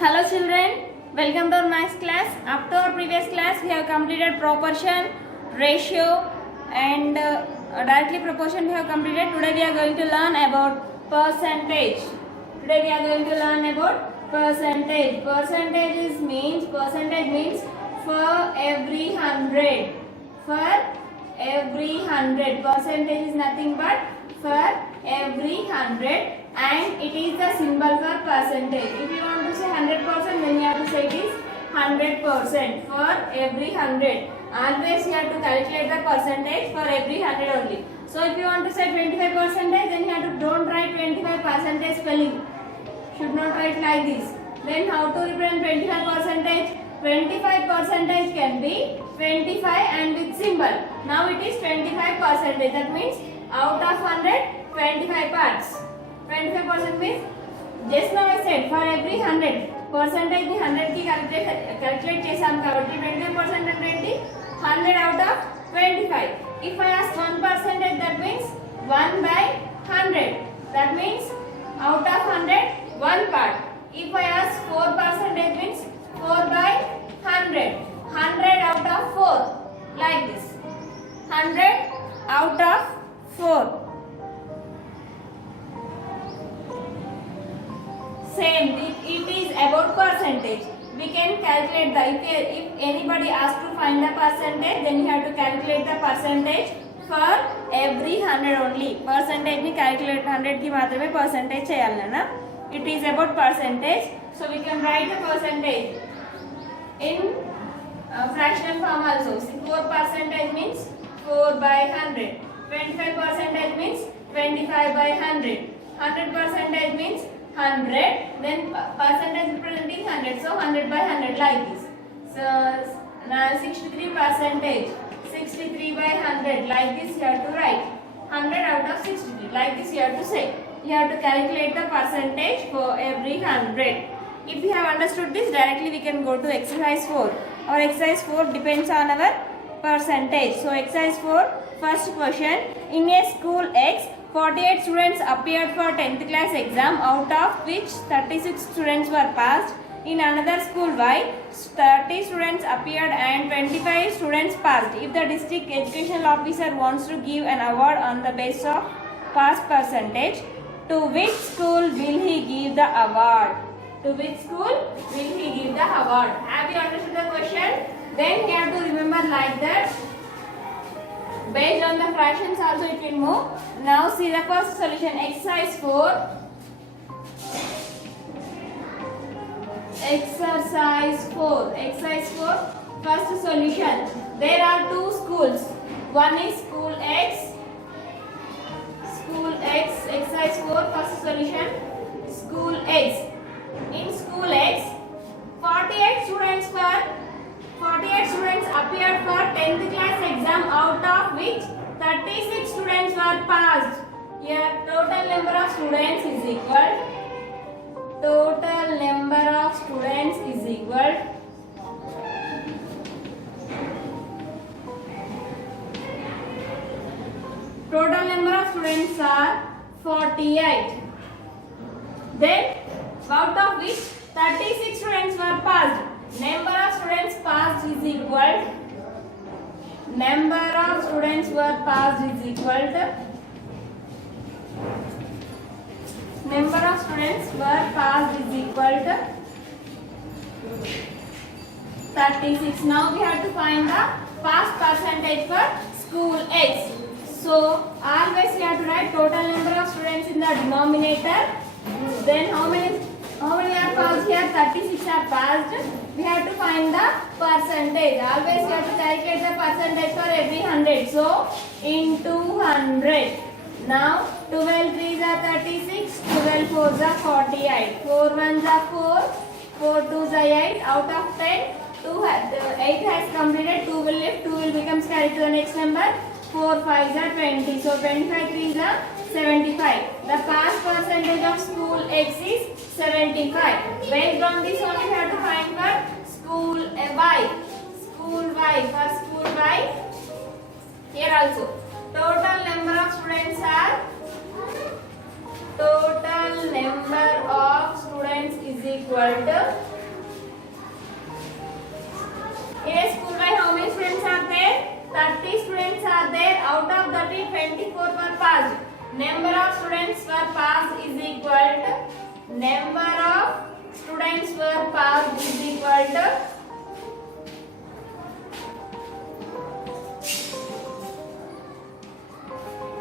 Hello children, welcome to our maths class. After our previous class, we have completed proportion, ratio and directly proportion we have completed. Today we are going to learn about percentage. Today we are going to learn about percentage. Percentage means for every 100. For every 100. Percentage is nothing but for every 100. And it is the symbol for percentage. If you want to say 100%, then you have to say it is 100% for every 100. Always you have to calculate the percentage for every 100 only. So if you want to say 25%, then you have to don't write 25% spelling. Should not write like this. Then how to represent 25%? 25% can be 25 and with symbol. Now it is 25%. That means out of 100, 25 parts. 25% means just now I said for every 100 percentage ni 100 की calculate చేసాం కాబట్టి 25% అంటే ఏంటి 100 out of 25. If I ask 1%, that means 1 by 100. That means out of 100 one part. If I ask 4%, means 4 by 100. 100 out of 4 like this. 100 out of 4. Same, it is about percentage. We can calculate the if anybody asks to find the percentage, then you have to calculate the percentage for every 100 only. Percentage ni calculate 100 ki maatrame percentage cheyalna na. It is about percentage, so we can write the percentage in fractional form also. 4% means 4 by 100. 25% means 25 by 100. 100% means 100, then percentage representing 100, so 100 by 100 like this. So now 63%, 63 by 100 like this you have to write. 100 out of 63 like this you have to say. You have to calculate the percentage for every 100. If you have understood this, directly we can go to exercise 4. Our exercise 4 depends on our percentage. So exercise 4, first question, in a school X, 48 students appeared for 10th class exam, out of which 36 students were passed. In another school Y, 30 students appeared and 25 students passed. If the district educational officer wants to give an award on the basis of pass percentage, to which school will he give the award? To which school will he give the award? Have you understood the question? Then you have to remember like that. Based on the fractions also it will move. Now see the first solution, exercise 4. Exercise 4. Exercise 4. First solution. There are two schools. One is school X. School X. Exercise 4. First solution. School X. In school X, 48 students appeared for 10th class exam, out of which 36 students were passed. Here total number of students is equal. Total number of students is equal. Total number of students are 48. Then out of which 36 students were passed. Number of students passed is equal. Number of students were passed is equal to. Number of students were passed is equal to 36. Now we have to find the pass percentage for school X. So always we have to write total number of students in the denominator. Then how many are passed here? 36 are passed. We have to find the percentage. Always we have to calculate the percentage for every 100. So into 100. Now 12 3s are 36, 12 4s are 48. 4 1s are 4, 4 2s are 8. Out of 10, 8 has completed, 2 will left, 2 will becomes carried to the next number. 4 5s are 20. So 25 3s are 75. The pass percentage of school X is 75. Based on this only we have to find for school Y. School Y. For school Y, here also. Total number of students are. Total total number of students is equal to, in a school by how many students are there? 30 students are there. Out of 30, 24 were passed. Number of students were passed is equal to, number of students were passed is equal to,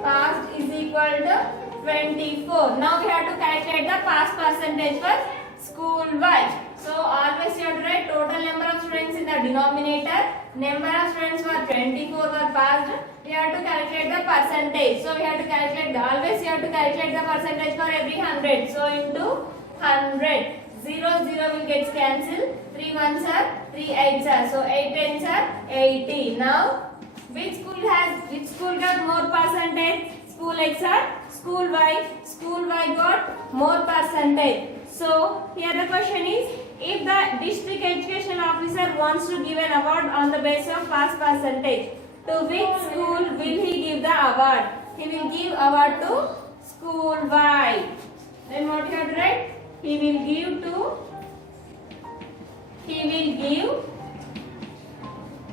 passed is equal to 24. Now we have to calculate the pass percentage for school wise. So always you have to write total number of students in the denominator. Number of students were 24 were passed. We have to calculate the percentage. So we have to calculate the, always you have to calculate the percentage for every 100. So into 100. 0 will get cancelled. 3 ones are 3 8s are. So 8 tens are 80. Now which school got more percentage? School X or school Y? School Y got more percentage. So here the question is, if the district education officer wants to give an award on the basis of pass percentage, to which school will he give the award? He will give award to school Y. Then what you have to write? He will give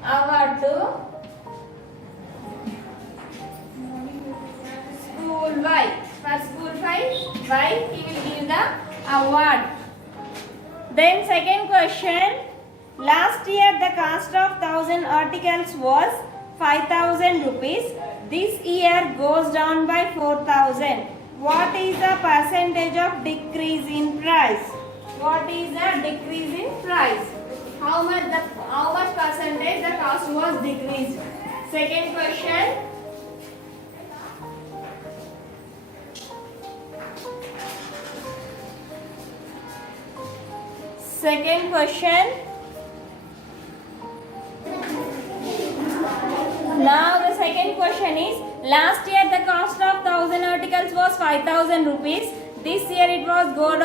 award to school Y. For school Y, he will give the award. Then second question. Last year the cost of 1000 articles was 5000 rupees. This year goes down by 4000. What is the percentage of decrease in price? What is the decrease in price? How much percentage the cost was decreased? Second question. Second question. Now the second question is, last year the cost of 1000 articles was 5000 rupees. This year it goes down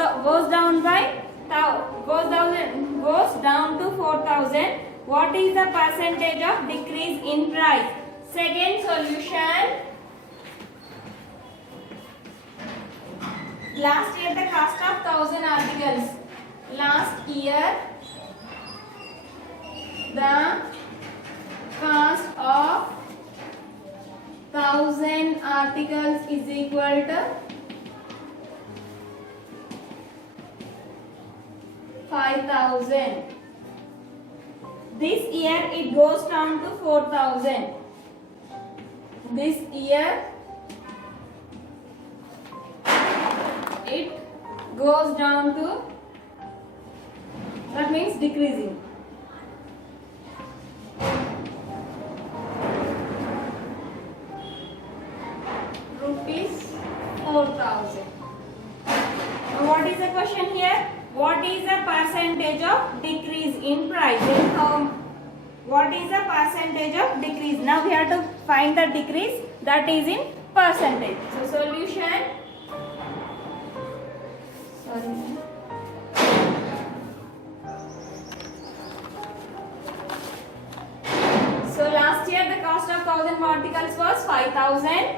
to 4000. What is the percentage of decrease in price? Second solution. Last year the cost of 1000 articles. Last year the cost of 1000 articles is equal to 5000. This year it goes down to 4000. This year it goes down to, that means decreasing. Rupees 4000. What is the question here? What is the percentage of decrease in price? What is the percentage of decrease? Now we have to find the decrease, that is in percentage. So solution. So last year the cost of 1000 articles was 5000.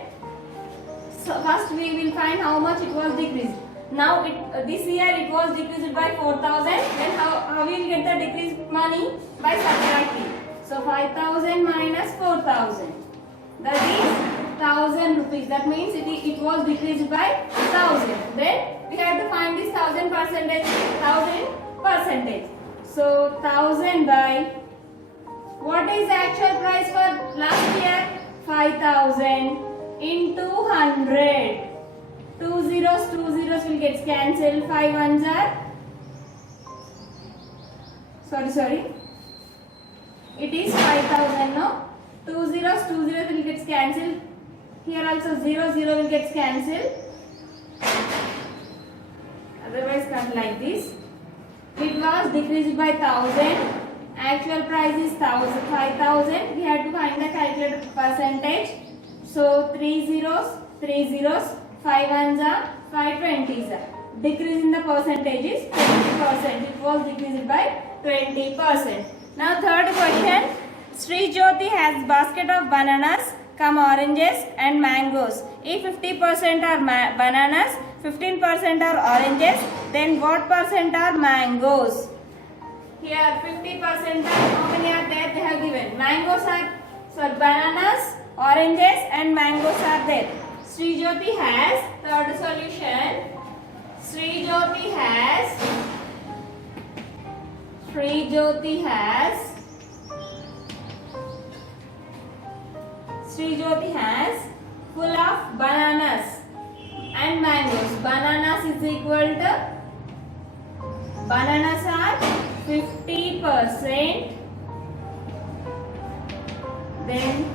So first we will find how much it was decreased. Now this year it was decreased by 4000. Then how we will get the decreased money? By subtracting. So 5000 minus 4000. That is 1000 rupees. That means it was decreased by 1000. Then we have to find this 1000 percentage. So 1000 by, what is the actual price for last year? 5000 into 100. 2 zeros will get cancelled. 5 ones are, sorry. It is 5000 no? 2 zeros will get cancelled. Here also 0 will get cancelled. Otherwise come like this. It was decreased by 1000. Actual price is 5000. We have to find the calculated percentage. So 3 zeros, 5 ones are, 5 20s are. Decrease in the percentage is 20%. It was decreased by 20%. Now third question. Sri Jyoti has basket of bananas. come oranges and mangoes. If 50% are bananas, 15% are oranges, then what percent are mangoes? Here 50% are, how many are there? They have given. Mangoes are, sorry, bananas, oranges and mangoes are there. Srijyoti has, third solution, Srijyoti has full of bananas and mangoes. Bananas is equal to, bananas are 50%, then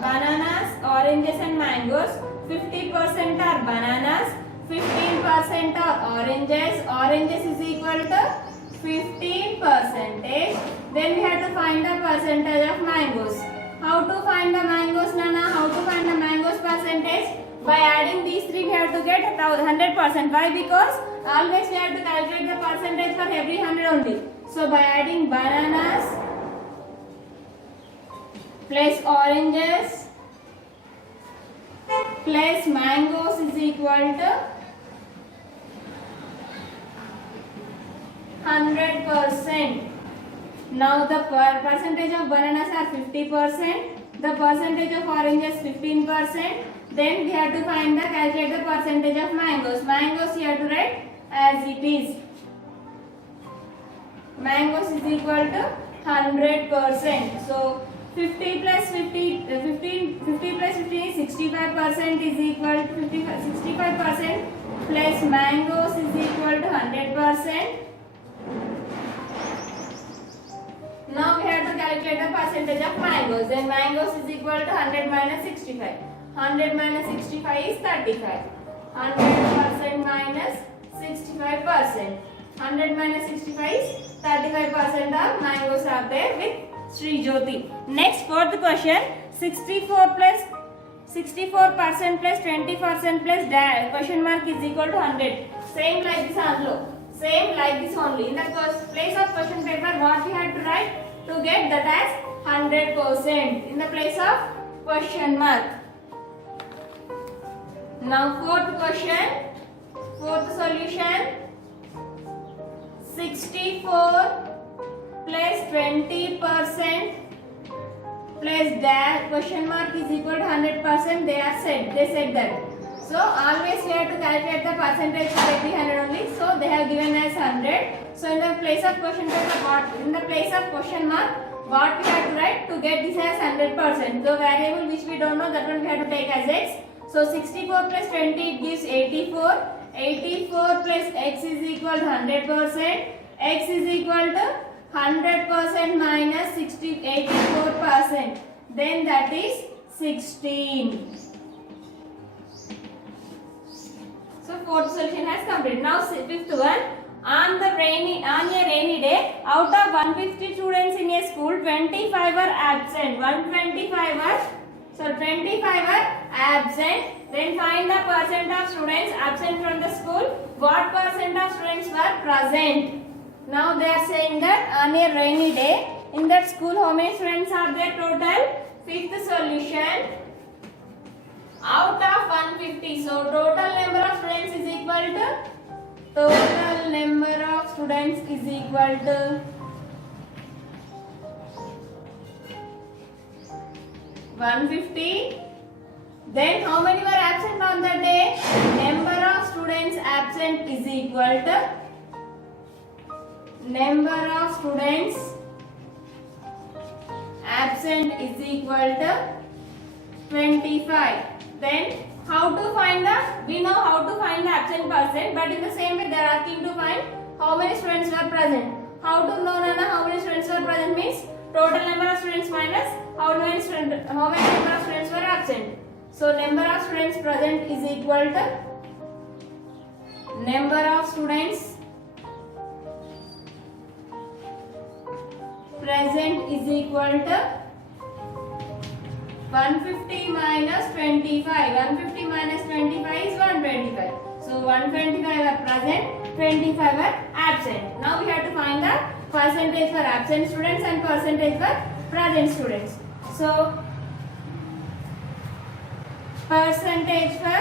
bananas, oranges and mangoes, 50% are bananas, 15% are oranges. Oranges is equal to 15%. Then we have to find the percentage of mangoes. How to find the mangoes, Nana? How to find the mangoes percentage? By adding these three, we have to get 100%. Why? Because always we have to calculate the percentage for every 100 only. So by adding bananas plus oranges plus mangoes is equal to 100%. Now the percentage of bananas are 50%, the percentage of oranges 15%. Then we have to calculate the percentage of mangoes. Mangoes you have to write as it is. Mangoes is equal to 100%. So 50 plus 50 plus 15 is 65% is equal to 65% plus mangoes is equal to 100%. Now we have to calculate the percentage of mangoes. Then mangoes is equal to 100 minus 65. 100 minus 65 is 35. 100% minus 65%. 100 minus 65 is 35% of mangoes are there with Srijyoti. Next, fourth question. 64% plus 20% plus question mark is equal to 100. Same like this also. Same like this only. In the place of question paper, what we have to write to get that as 100% in the place of question mark. Now fourth question, fourth solution. 64 plus 20% plus dash question mark is equal to 100%. They said that. So always we have to calculate the percentage for every 100 only. So they have given as 100. So in the place of question paper, in the place of question mark, what we have to write to get this as 100%. The variable which we don't know, that one we have to take as x. So 64 plus 20 it gives 84. 84 plus x is equal to 100%. X is equal to 100% minus 84%. Then that is 16. So fourth solution has completed. Now fifth one. On a rainy day, out of 150 students in a school, 25 are absent. 25 are absent. Then find the percent of students absent from the school. What percent of students were present? Now they are saying that on a rainy day, in that school, how many students are there total? Fifth solution. Out of 150, so total number of students is equal to 150. Then how many were absent on that day? Number of students absent is equal to number of students absent is equal to 25. Then how to find we know how to find the absent percent, but in the same way they are asking to find how many students were present. How to know, Nana, how many students were present means total number of students minus how many number of students were absent. So number of students present is equal to number of students present is equal to 150 minus 25. 150 minus 25 is 125. So 125 are present, 25 are absent. Now we have to find the percentage for absent students and percentage for present students. So percentage for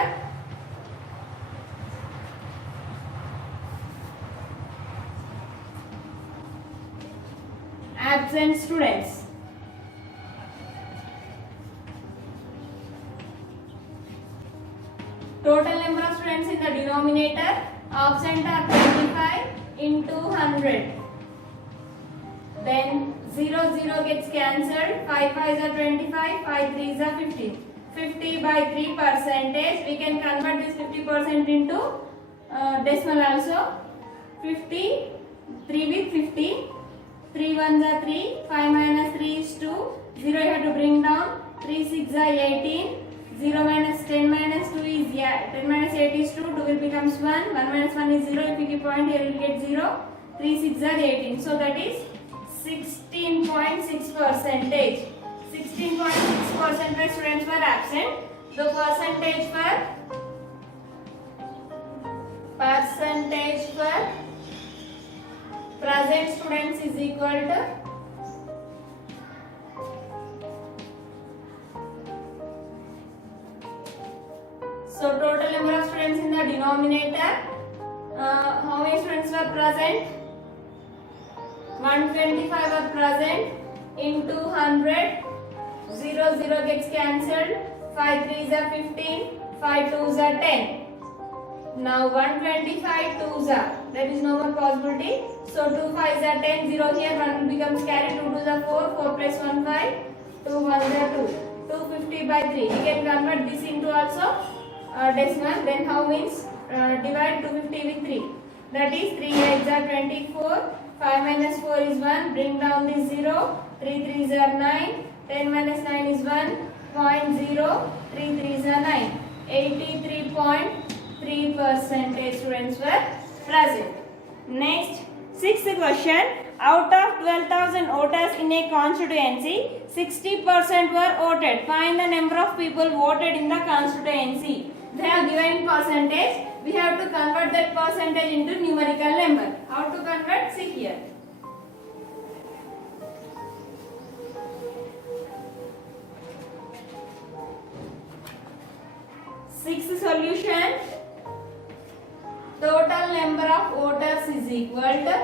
absent students. Total number of students in the denominator, absent are 25 into 100. Then 0 gets cancelled, 5 5s are 25, 5 3s are 50. 50 by 3 percentage, we can convert this 50% into decimal also. 50, 3 with 50, 3 1s are 3, 5 minus 3 is 2, 0 you have to bring down, 3 6 are 18, 0 minus 10 minus 2 is 10 minus 8 is 2, 2 will becomes 1, 1 minus 1 is 0, if you keep point here you will get 0, 3 6 are 18, so that is 16.6 percentage. 16.6 percentage students were absent. The percentage for present students is equal to so total number of students in the denominator. How many students were present? 125 are present into 100. 0 gets cancelled. 5 3s are 15. 5 2s are 10. Now 125 2s are. There is no more possibility. So 2 5s are 10. 0 here. 1 becomes carry. 2 2s are 4. 4 plus 1 5. 2 1s are 2. 250 by 3. We can convert this into also decimal. Then how means divide 250 with 3. That is 3 8s are 24. 5 minus 4 is 1. Bring down this 0. 3 3s are 9. 10 minus 9 is 1. 0.0. 3 3s are 9. 83.3 percentage students were present. Next, sixth question. Out of 12,000 voters in a constituency, 60% were voted. Find the number of people voted in the constituency. They have given percentage. We have to convert that percentage into numerical number. How to convert? See here. Sixth solution. Total number of voters is equal to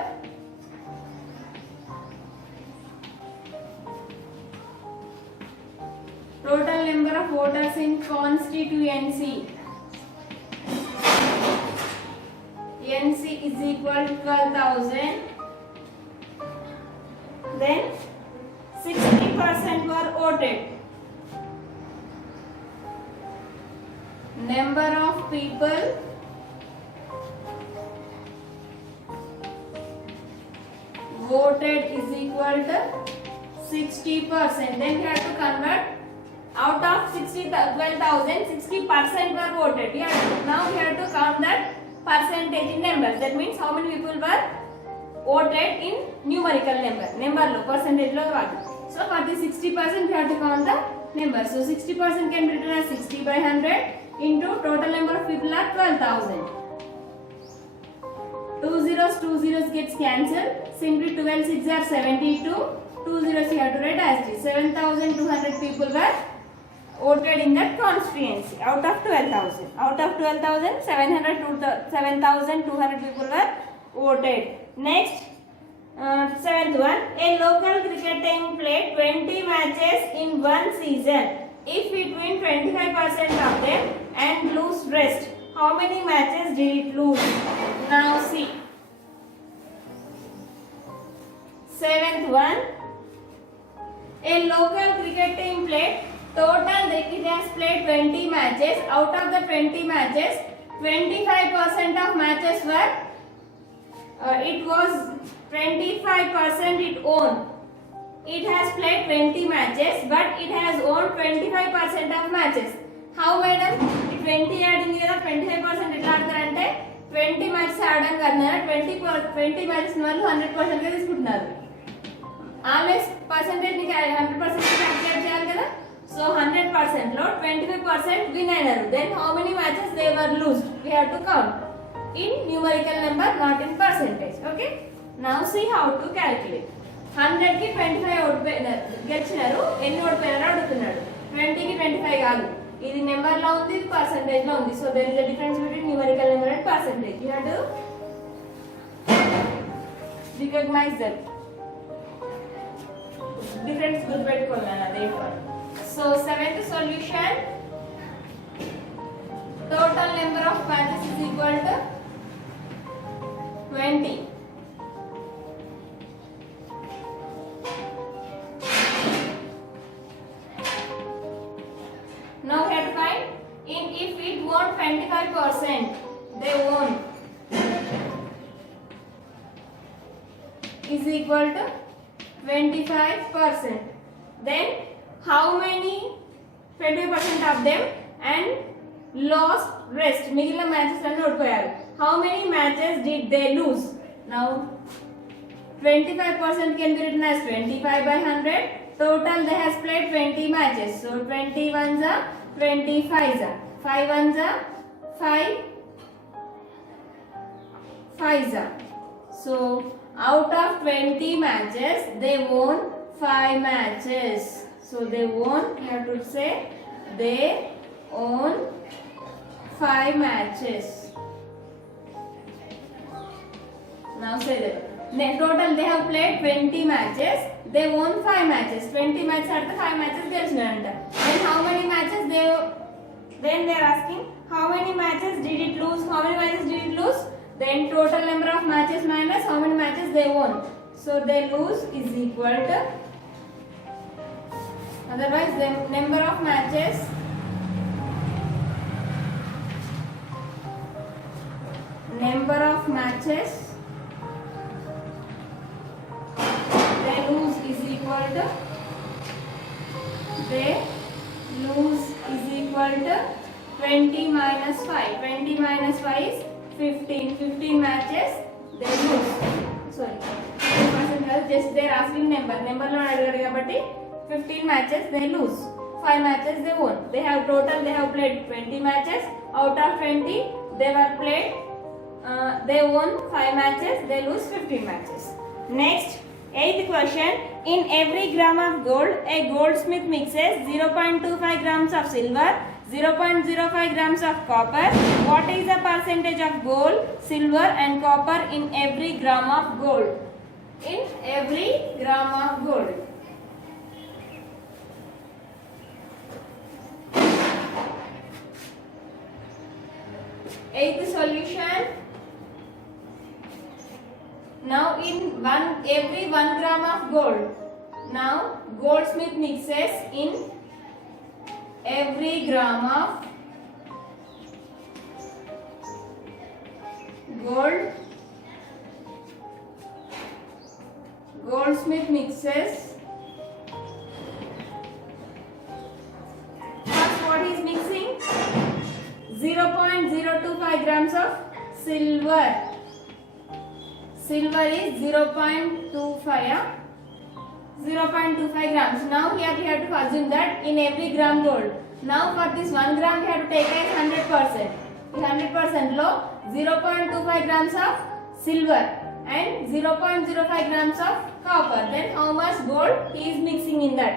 total number of voters in constituency. NC is equal to 12,000. Then 60% were voted. Number of people voted is equal to 60%. Then we have to convert. Out of 12,000, 60% were voted. Now we have to count that percentage in numbers. That means how many people were voted in numerical number. Number lo percentage lo vaadu. So for the 60% we have to count the numbers. So 60% can be written as 60 by 100 into total number of people are 12,000. 2 zeros gets cancelled. Simply 12 6 are 72. 2 zeros you have to write as it is. 7,200 people were voted in that constituency out of 12,000. Out of 12,000, 7,200 people were voted. Next, seventh one. A local cricket team played 20 matches in one season. If it win 25% of them and lose rest, how many matches did it lose? Now see. Seventh one. A local cricket team played total it has played 20 matches. Out of the 20 matches, 25% of matches were it was 25% it owned. It has played 20 matches, but it has owned 25% of matches. How madam? 20 adding here 25% it ఆడతారంటే 20 matches ఆడడం కన్నా 20 matches వాళ్ళు 100% గా తీసుకుంటున్నారు. Always percentage ని 100% calculate చేయాలి కదా. So 100% లో 25% win అయినారు. Then how many matches they were lost? We have to count in numerical number, not in percentage. Okay. Now see how to calculate. 100కి 25 ఓడిపోయినారు, గెలిచినారు. ఎన్ని ఓడిపోయినారో అడుగుతున్నాడు. 20కి 25 కాదు, ఇది నెంబర్ లో ఉంది, ఇది పర్సెంటేజ్ లో ఉంది. So there is a difference between numerical number and percentage. You have to recognise that difference గుర్తుపెట్టుకోవాలి అదే. So seventh solution, total number of matches is equal to 20. Now we have to find if it won 25%, they won is equal to 25%. Then how many 25% of them and lost rest, మిగిలిన matches అన్ని ఓడిపోయారు. How many matches did they lose? Now 25% can be written as 25 by 100. Total they has played 20 matches. So 20 ones are 25 are 5 ones are 5 5s are. So out of 20 matches they won 5 matches. So they won, you have to say they won 5 matches. Now say that. Total they have played 20 matches. They won 5 matches. 20 matches are the 5 matches gelisinaranta. Then how many matches then they are asking how many matches did it lose? How many matches did it lose? Then total number of matches minus how many matches they won. So they lose is equal to, otherwise the number of matches they lose is equal to 20 minus 5. 20 minus 5 is 15. 15 matches they lose. Sorry, 15% just they are asking number lo adagaru kabatti 15 matches they lose, 5 matches they won. They have played 20 matches. Out of 20 they were played, they won 5 matches, they lose 15 matches. Next, 8th question, in every gram of gold a goldsmith mixes 0.25 grams of silver, 0.05 grams of copper. What is the percentage of gold, silver and copper in every gram of gold? In every gram of gold. Eighth solution. Now in every 1 gram of gold, now goldsmith mixes in every gram of gold, goldsmith mixes, first what he is mixing, 0.025 grams of silver. Silver is 0.25 grams. Now here we have to assume that in every gram gold. Now for this 1 gram we have to take as 100%. In 100% lo 0.25 grams of silver and 0.05 grams of copper. Then how much gold he is mixing in that?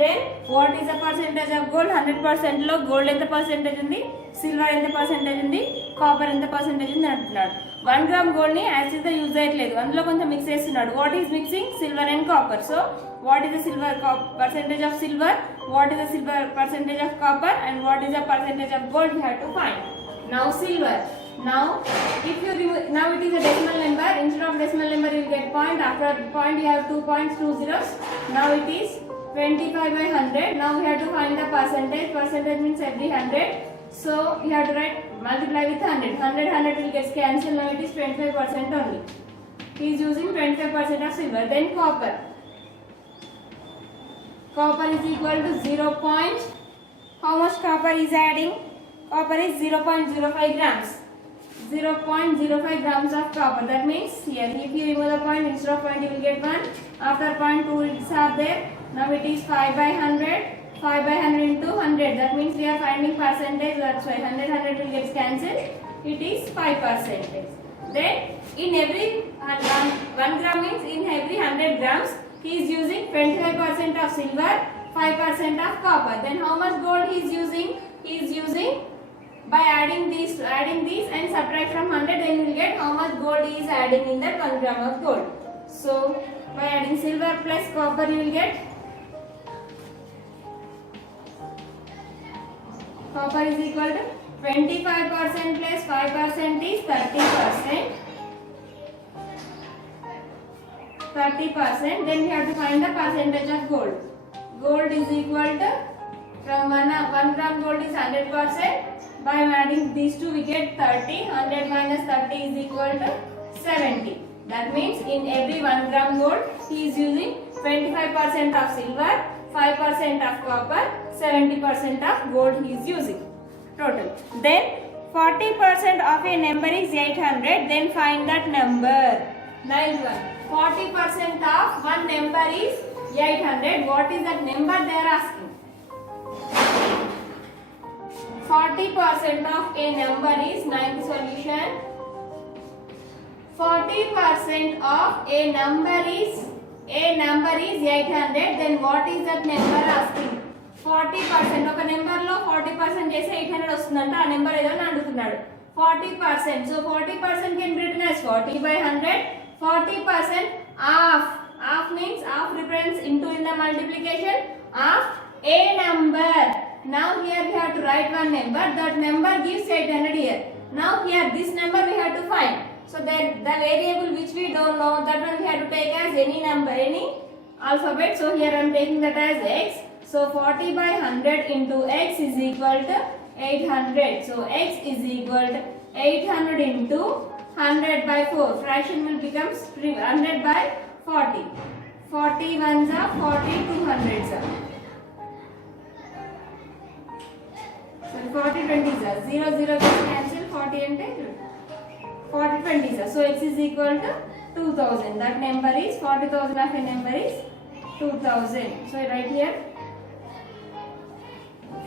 Then what is the percentage of gold? 100% లో gold ఎంత percentage ఉంది, silver ఎంత percentage ఉంది, copper ఎంత percentage ఉంది అంటున్నాడు. 1 gram gold ని as it use చేయట్లేదు, అందులో కొంచెం మిక్స్ చేస్తున్నాడు. What is mixing? Silver and copper. So what is the silver percentage of silver, what is the silver percentage of copper and what is the percentage of gold we have to find. Now silver. Now if you remove, now it is a decimal number, instead of decimal number you will get point, after point you have 2 points, 2 zeros. Now it is 25 by 100. Now we have to find the percentage. Percentage means every 100. So we have to write, multiply with 100. 100 will get cancelled. Now it is 25% only. He is using 25% of silver. Then copper. Copper is equal to 0. How much copper is adding? Copper is 0.05 grams. 0.05 grams of copper. That means here if you remove the point, instead of point you will get 1. After point 2 it's are there. Now it is 5 by 100. 5 by 100 into 100. That means we are finding percentage. That's why 100 will get cancelled. It is 5%. Then in every 1 gram means in every 100 grams he is using 25% of silver, 5% of copper. Then how much gold he is using? He is using, by adding these and subtract from 100, then you will get how much gold he is adding in that 1 gram of gold. So by adding silver plus copper, you will get copper is equal to 25% plus 5% is 30%. 30%. Then we have to find the percentage of gold. Gold is equal to, from 1 gram gold is 100%. By adding these two we get 30. 100 minus 30 is equal to 70. That means in every 1 gram gold he is using 25% of silver, 5% of copper, 70% of gold he is using total. Then 40% of a number is 800. Then find that number. 9th one. 40% of one number is 800. What is that number they are asking? 40% of a number is 9th solution. 40% of a number is 800. Then what is that number asking? 40% ఒక number లో 40% చేస్తే 800 వస్తుందంట. ఆ number ఏదో అని అడుగుతున్నాడు. 40%. So 40% can be written as 40 by 100. 40% of means of represents into in the multiplication of a number. Now here we have to write one number. That number gives 800 here. Now here this number we have to find. So then the variable which we don't know, that one we have to take as any number, any alphabet. So here I am taking that as x. So 40 by 100 into x is equal to 800. So x is equal to 800 into 100 by 4. Fraction will become 100 by 40. 40 ones are 40 2 hundreds are. So 40 20s are 0 0 gets cancel. 40 and 40 20s are. So x is equal to 2000. That number is 40,000 of a number is 2000. So right here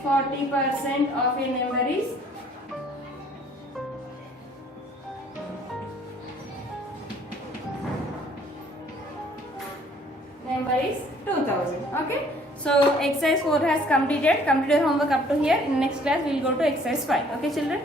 40% of a number is 2000. Okay. So exercise 4 has completed. Complete homework up to here. In next class we will go to exercise 5. Okay children.